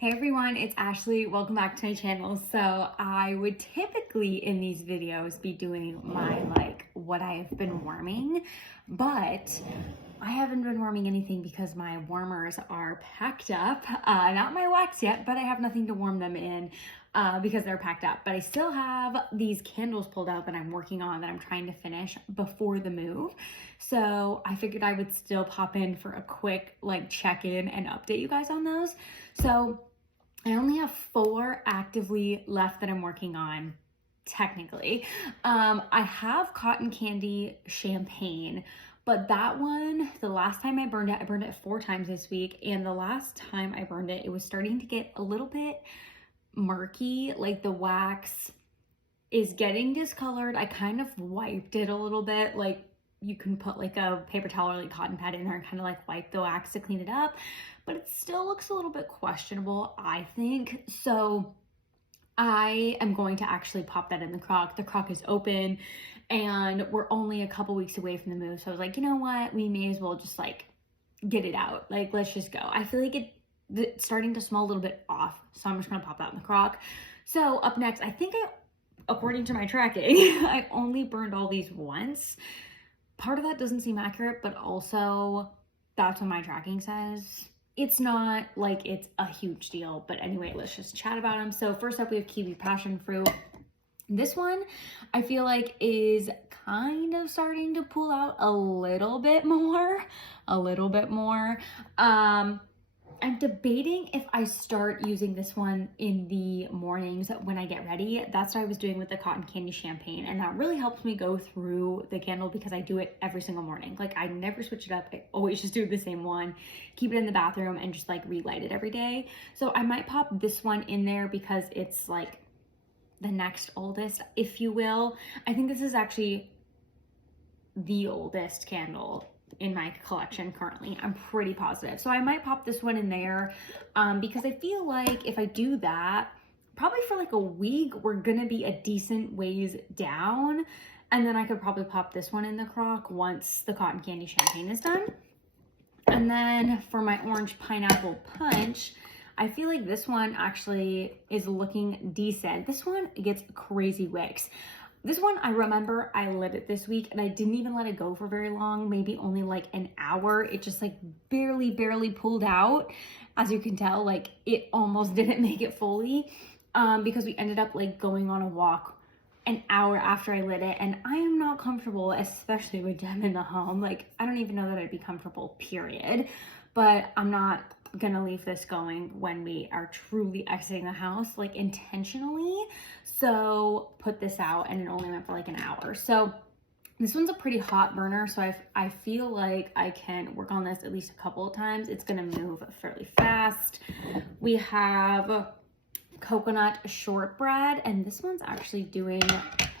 Hey everyone, it's Ashley. Welcome back to my channel. So I would typically in these videos be doing my what I've been warming, but I haven't been warming anything because my warmers are packed up. Not my wax yet, but I have nothing to warm them in because they're packed up. But I still have these candles pulled out that I'm working on that I'm trying to finish before the move. So I figured I would still pop in for a quick check-in and update you guys on those. So I only have 4 actively left that I'm working on, technically. I have cotton candy champagne, but that one, the last time I burned it 4 times this week, and the last time I burned it, it was starting to get a little bit murky, like the wax is getting discolored. I kind of wiped it a little bit, like you can put like a paper towel or like cotton pad in there and kind of like wipe the wax to clean it up, but it still looks a little bit questionable, I think. So I am going to actually pop that in the crock. The crock is open and we're only a couple weeks away from the move. So I was like, you know what? We may as well just like get it out. Like, let's just go. I feel like it's starting to smell a little bit off. So I'm just gonna pop that in the crock. So up next, I think according to my tracking, I only burned all these once. Part of that doesn't seem accurate, but also that's what my tracking says. It's not like it's a huge deal, but anyway, let's just chat about them. So first up, we have kiwi passion fruit. This one I feel like is kind of starting to pull out a little bit more. I'm debating if I start using this one in the mornings when I get ready. That's what I was doing with the cotton candy champagne, and that really helps me go through the candle because I do it every single morning. Like, I never switch it up. I always just do the same one, keep it in the bathroom, and just like relight it every day. So I might pop this one in there because it's like the next oldest, if you will. I think this is actually the oldest candle in my collection currently. I'm pretty positive. So I might pop this one in there because I feel like if I do that, probably for like a week, we're gonna be a decent ways down. And then I could probably pop this one in the crock once the cotton candy champagne is done. And then for my orange pineapple punch, I feel like this one actually is looking decent. This one gets crazy wicks. This one, I remember I lit it this week and I didn't even let it go for very long, maybe only like an hour. It just like barely pulled out. As you can tell, like it almost didn't make it fully because we ended up like going on a walk an hour after I lit it, and I am not comfortable, especially with Jem in the home. Like, I don't even know that I'd be comfortable, period. But I'm not gonna leave this going when we are truly exiting the house, like intentionally. So put this out, and it only went for like an hour. So this one's a pretty hot burner, so I feel like I can work on this at least a couple of times. It's gonna move fairly fast. We have coconut shortbread, and this one's actually doing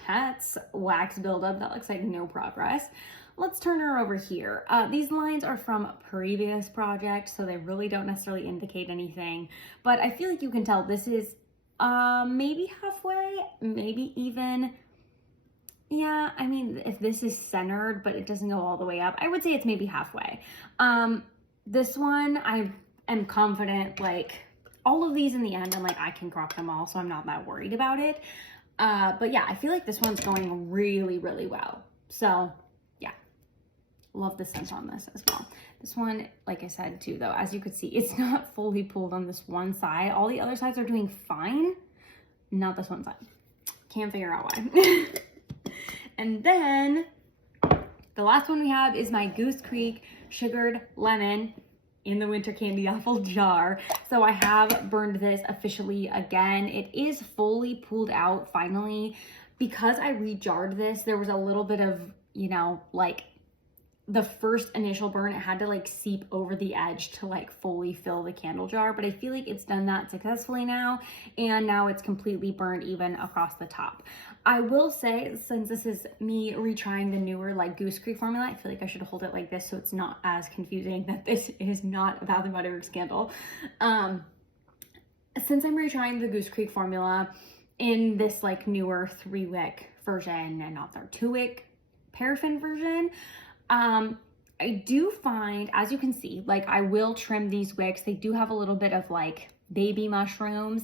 pets wax buildup. That looks like no progress. Let's turn her over here. These lines are from previous projects, so they really don't necessarily indicate anything, but I feel like you can tell this is maybe halfway, maybe even, yeah, I mean, if this is centered, but it doesn't go all the way up, I would say it's maybe halfway. This one, I am confident, like, all of these in the end, I'm like, I can crop them all, so I'm not that worried about it. But yeah, I feel like this one's going really well. So yeah, love the scent on this as well. This one, like I said too, though, as you could see, it's not fully pulled on this one side. All the other sides are doing fine, not this one side. Can't figure out why. And then the last one we have is my Goose Creek Sugared Lemon in the winter candy apple jar. So I have burned this officially again. It is fully pulled out finally. Because I rejarred this, there was a little bit of, you know, like the first initial burn, it had to like seep over the edge to like fully fill the candle jar, but I feel like it's done that successfully now, and now it's completely burned even across the top. I will say, since this is me retrying the newer like Goose Creek formula, I feel like I should hold it like this so it's not as confusing that this is not a Bath & Body Works candle. Since I'm retrying the Goose Creek formula in this like newer 3-wick version and not their 2-wick paraffin version, I do find, as you can see, like I will trim these wicks. They do have a little bit of like baby mushrooms.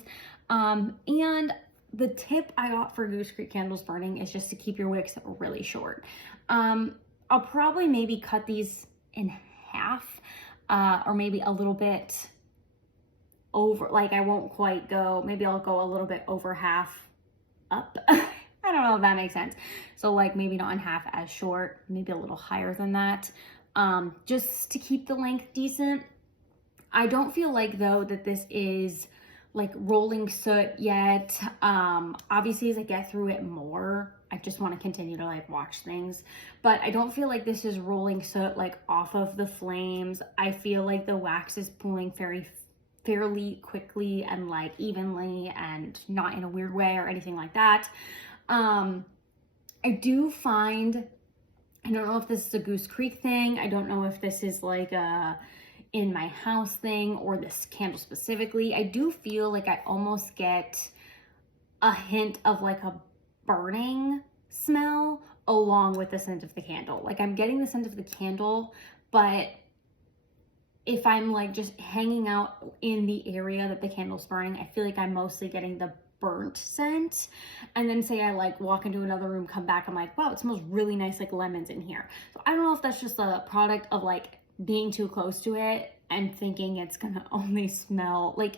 And the tip I got for Goose Creek candles burning is just to keep your wicks really short. I'll probably maybe cut these in half, or maybe a little bit over, like I won't quite go, maybe I'll go a little bit over half up. I don't know if that makes sense. So like maybe not in half as short, maybe a little higher than that, just to keep the length decent. I don't feel like though that this is like rolling soot yet. Obviously as I get through it more, I just want to continue to like watch things, but I don't feel like this is rolling soot like off of the flames. I feel like the wax is pooling fairly quickly and like evenly and not in a weird way or anything like that. I do find, I don't know if this is a Goose Creek thing. I don't know if this is like a in my house thing or this candle specifically. I do feel like I almost get a hint of like a burning smell along with the scent of the candle. Like I'm getting the scent of the candle, but if I'm like just hanging out in the area that the candle's burning, I feel like I'm mostly getting the burnt scent. And then say I like walk into another room, come back, I'm like, wow, it smells really nice, like lemons in here. So I don't know if that's just a product of like being too close to it and thinking it's gonna only smell, like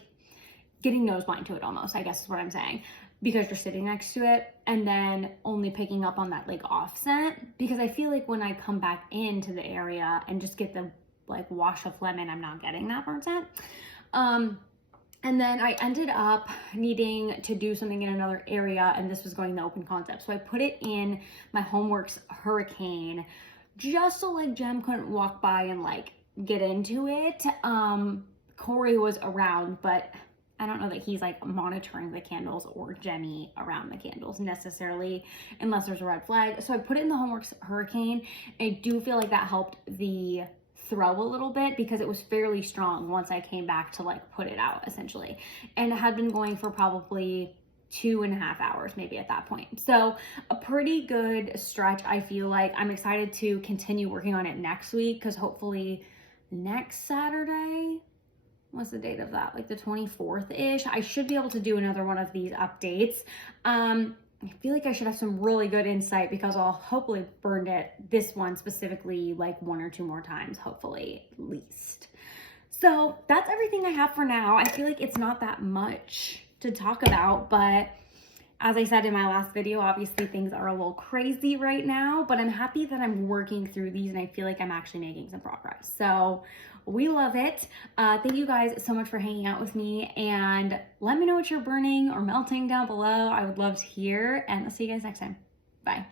getting nose blind to it almost, I guess is what I'm saying, because you're sitting next to it and then only picking up on that like off scent. Because I feel like when I come back into the area and just get the like wash of lemon, I'm not getting that burnt scent. And then I ended up needing to do something in another area, and this was going the open concept. So I put it in my Homeworks Hurricane just so like Jem couldn't walk by and like get into it. Corey was around, but I don't know that he's like monitoring the candles or Jemmy around the candles necessarily, unless there's a red flag. So I put it in the Homeworks Hurricane. I do feel like that helped the throw a little bit because it was fairly strong once I came back to like put it out essentially. And it had been going for probably 2.5 hours maybe at that point. So a pretty good stretch, I feel like. I'm excited to continue working on it next week because hopefully next Saturday, what's the date of that? Like the 24th-ish, I should be able to do another one of these updates. I feel like I should have some really good insight because I'll hopefully burned it, this one specifically, like 1 or 2 more times, hopefully at least. So that's everything I have for now. I feel like it's not that much to talk about, but as I said in my last video, obviously things are a little crazy right now, but I'm happy that I'm working through these and I feel like I'm actually making some progress. So we love it. Thank you guys so much for hanging out with me, and let me know what you're burning or melting down below. I would love to hear, and I'll see you guys next time. Bye.